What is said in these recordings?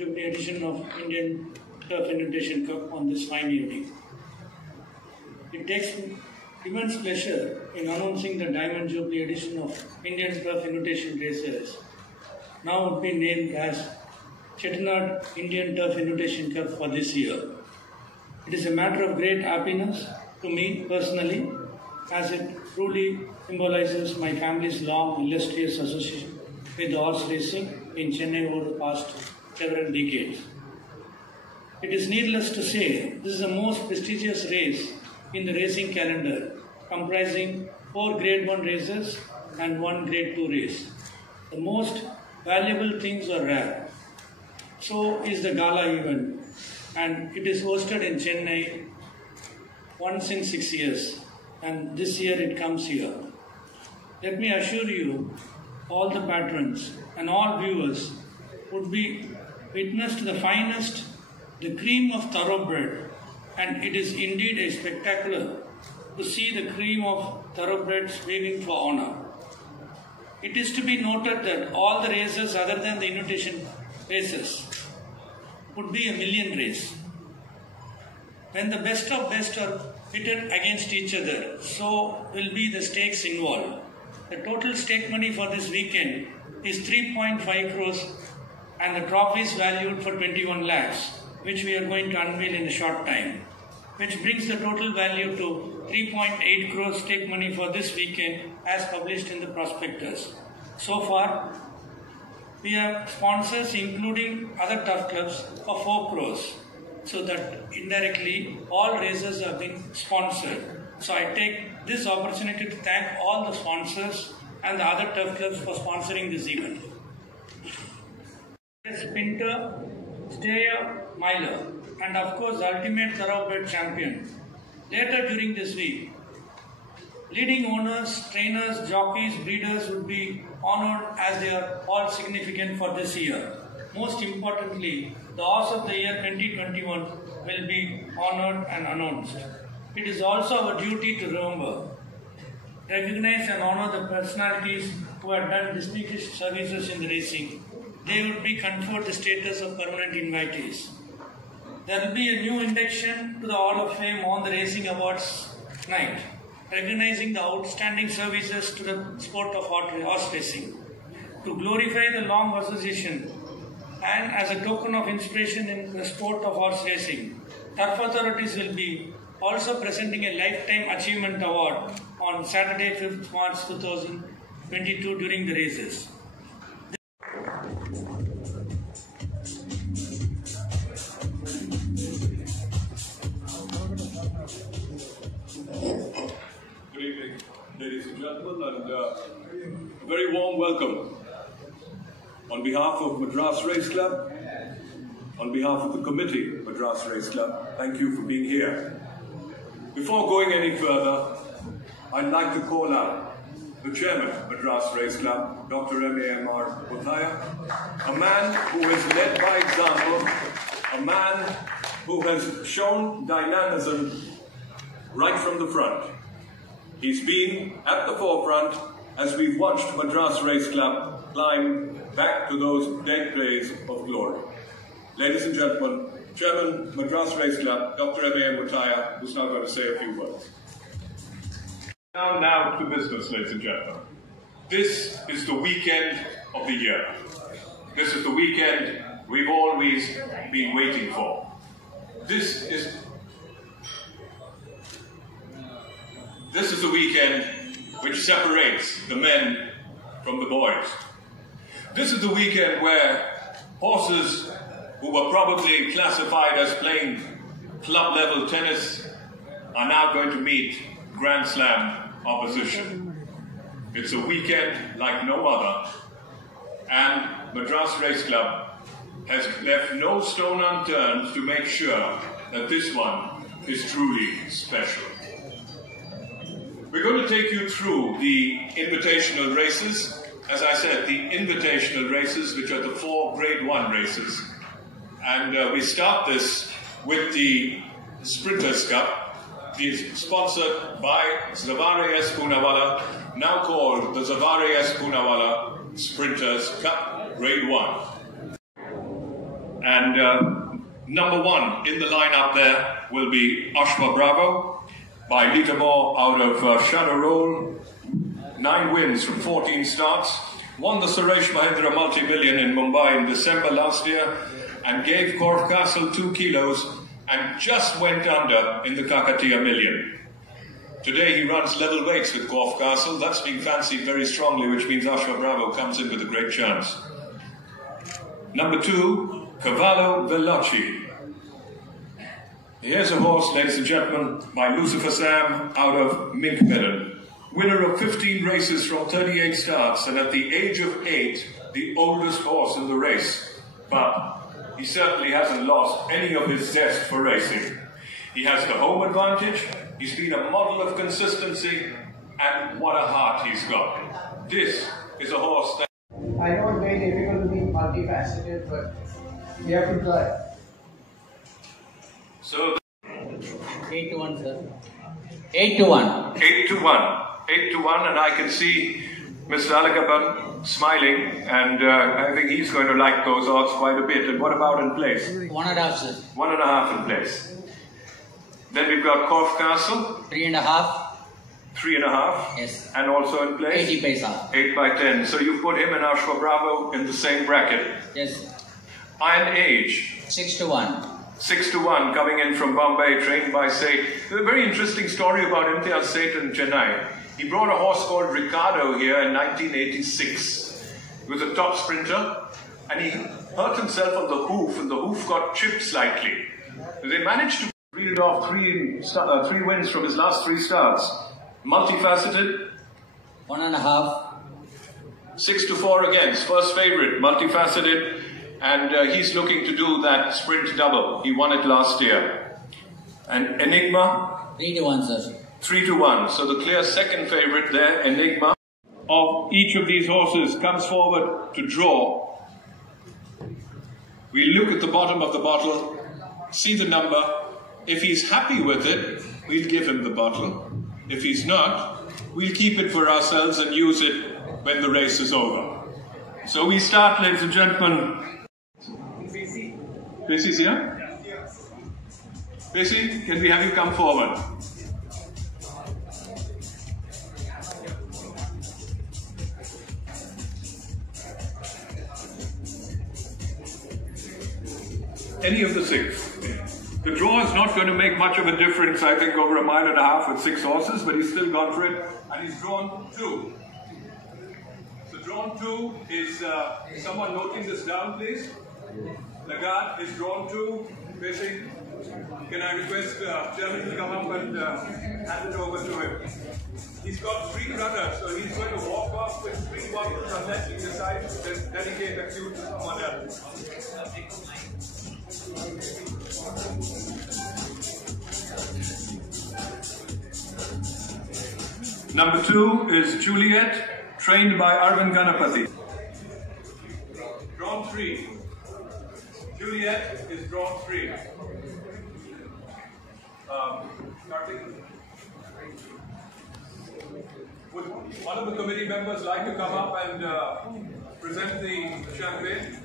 Jubilee edition of Indian Turf Invitation Cup on this fine evening. It takes immense pleasure in announcing the Diamond Jubilee edition of Indian Turf Invitation Racers, now would be named as Chettinad Indian Turf Invitation Cup for this year. It is a matter of great happiness to me personally, as it truly symbolizes my family's long, illustrious association with horse racing in Chennai over the past several decades. It is needless to say, this is the most prestigious race in the racing calendar, comprising 4 Grade 1 races and 1 Grade 2 race. The most valuable things are rare. So is the gala event, and it is hosted in Chennai once in 6 years, and this year it comes here. Let me assure you, all the patrons and all viewers would be witness to the finest, the cream of thoroughbred, and it is indeed a spectacular to see the cream of thoroughbreds waving for honor. It is to be noted that all the races other than the invitation races would be a million race. When the best of best are pitted against each other, so will be the stakes involved. The total stake money for this weekend is 3.5 crores and the trophy is valued for 21 lakhs, which we are going to unveil in a short time, which brings the total value to 3.8 crores stake money for this weekend as published in the prospectus. So far, we have sponsors including other turf clubs for 4 crores, so that indirectly all races have been sponsored. So I take this opportunity to thank all the sponsors and the other turf clubs for sponsoring this event. Sprinter, stayer, miler, and of course ultimate thoroughbred champion. Later during this week, leading owners, trainers, jockeys, breeders would be honored as they are all significant for this year. Most importantly, the horse of the year 2021 will be honored and announced. It is also our duty to remember, recognize and honor the personalities who have done distinguished services in the racing. They would be conferred the status of permanent invitees. There will be a new induction to the Hall of Fame on the Racing Awards night, recognizing the outstanding services to the sport of horse racing. To glorify the long association and as a token of inspiration in the sport of horse racing, turf authorities will be also presenting a Lifetime Achievement Award on Saturday, 5th March 2022 during the races. Good evening, ladies and gentlemen, and a very warm welcome on behalf of Madras Race Club, on behalf of the committee, Madras Race Club. Thank you for being here. Before going any further, I'd like to call out the chairman of Madras Race Club, Dr. M.A.M.R. Bothaya, a man who has led by example, a man who has shown dynamism right from the front. He's been at the forefront as we've watched Madras Race Club climb back to those dead days of glory. Ladies and gentlemen, Chairman, Madras Race Club, Dr. M.A.M. Mutaya, who's now going to say a few words. Now to business, ladies and gentlemen. This is the weekend of the year. This is the weekend we've always been waiting for. This is the weekend which separates the men from the boys. This is the weekend where horses who were probably classified as playing club-level tennis are now going to meet Grand Slam opposition. It's a weekend like no other, and Madras Race Club has left no stone unturned to make sure that this one is truly special. We're going to take you through the invitational races. As I said, the invitational races, which are the 4 Grade 1 races. And we start this with the Sprinters Cup, sponsored by Zavare S. Poonawalla, now called the Zavare S. Poonawalla Sprinters Cup Grade 1. And number 1 in the lineup there will be Ashwa Bravo by Lita Moore out of Shadow Roll. 9 wins from 14 starts. Won the Suresh Mahindra Multi-Million in Mumbai in December last year and gave Corf Castle 2 kilos and just went under in the Kakatiya Million. Today he runs level weights with Corf Castle. That's being fancied very strongly, which means Ashwa Bravo comes in with a great chance. Number 2, Cavallo Veloci. Here's a horse, ladies and gentlemen, by Lucifer Sam out of Minkmillen. Winner of 15 races from 38 starts, and at the age of 8, the oldest horse in the race. But he certainly hasn't lost any of his zest for racing. He has the home advantage, he's been a model of consistency, and what a heart he's got. This is a horse that... I know it's very difficult to be multifaceted, but we have to try. So 8 to 1, sir. 8 to 1. 8 to 1. 8 to 1, and I can see Mr. Alakapan smiling, and I think he's going to like those odds quite a bit. And what about in place? 1.5, sir. 1.5 in place. Then we've got Corf Castle. 3.5. 3.5. Yes. And also in place? 80 paisa. 8 by 10. So you put him and Ashwa Bravo in the same bracket. Yes. Iron Age. 6 to 1. 6 to 1 coming in from Bombay, trained by Seth. There's a very interesting story about Imtiaz Seth in Chennai. He brought a horse called Ricardo here in 1986. He was a top sprinter, and he hurt himself on the hoof, and the hoof got chipped slightly. They managed to reel off 3 wins from his last 3 starts. Multifaceted. 1.5. 6 to 4 against. First favorite, multifaceted. And he's looking to do that sprint double. He won it last year. And Enigma? 3 to 1, sir. 3 to 1. So the clear second favorite there, Enigma, of each of these horses comes forward to draw. We look at the bottom of the bottle, see the number. If he's happy with it, we'll give him the bottle. If he's not, we'll keep it for ourselves and use it when the race is over. So we start, ladies and gentlemen. Bessie's here? Bessie, can we have you come forward? Any of the 6. The draw is not going to make much of a difference, I think, over 1.5 miles with 6 horses, but he's still gone for it, and he's drawn 2. So drawn 2 is, someone noting this down, please? Lagarde is drawn 2. Bessie, can I request Chairman to come up and hand it over to him? He's got 3 runners, so he's going to walk off with 3 bottles unless he decides to dedicate a few to someone else. Number 2 is Juliet, trained by Arvind Ganapathy. Drawn 3. Juliet is drawn 3. Would one of the committee members like to come up and present the champagne?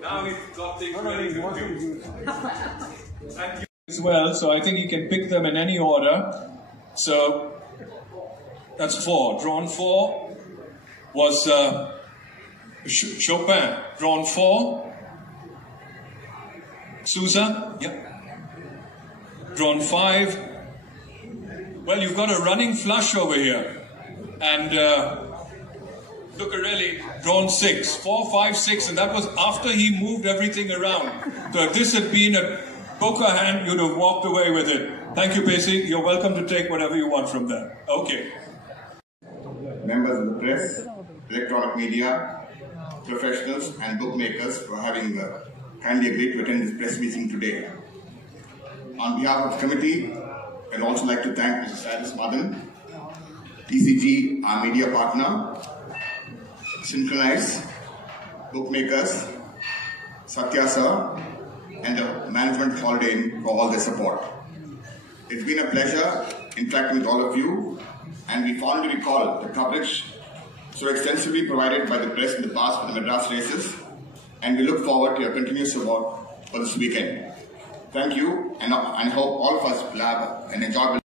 Now he's got things ready confused. And you as well, so I think you can pick them in any order. So that's 4. Drawn 4 was Chopin. Drawn 4. Sousa. Yep. Drawn 5. Well, you've got a running flush over here. And Zuccarelli, drawn 6. 4, 5, 6. And that was after he moved everything around. So if this had been a poker hand, you'd have walked away with it. Thank you, Pacey. You're welcome to take whatever you want from there. Okay. Members of the press, electronic media, professionals and bookmakers for having kindly agreed to attend this press meeting today. On behalf of the committee, I'd also like to thank Mr. Cyrus Madan, TCG, our media partner, Synchronize, bookmakers, Satya Sir, and the management Holiday Inn for all their support. It's been a pleasure interacting with all of you, and we fondly recall the coverage so extensively provided by the press in the past for the Madras races, and we look forward to your continued support for this weekend. Thank you, and I hope all of us will have an enjoyable